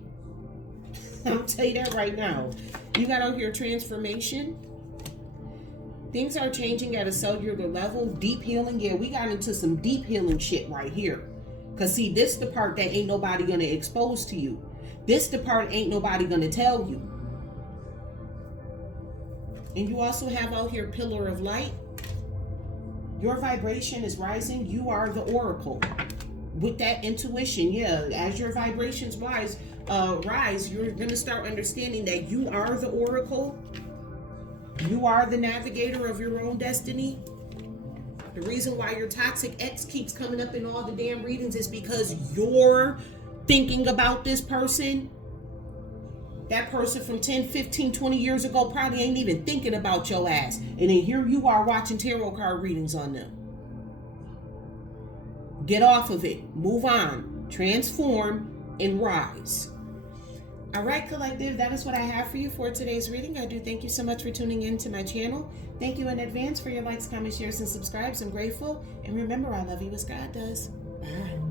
I'll tell you that right now. You got out here transformation. Things are changing at a cellular level. Deep healing. Yeah, we got into some deep healing shit right here. Because see, this the part that ain't nobody going to expose to you. This the part ain't nobody going to tell you. And you also have out here Pillar of Light. Your vibration is rising. You are the oracle. With that intuition, yeah, as your vibrations rise, you're going to start understanding that you are the oracle. You are the navigator of your own destiny. The reason why your toxic ex keeps coming up in all the damn readings is because you're thinking about this person. That person from 10, 15, 20 years ago probably ain't even thinking about your ass. And then here you are watching tarot card readings on them. Get off of it. Move on. Transform and rise. All right, collective, that is what I have for you for today's reading. I do thank you so much for tuning in to my channel. Thank you in advance for your likes, comments, shares, and subscribes. I'm grateful. And remember, I love you as God does. Bye.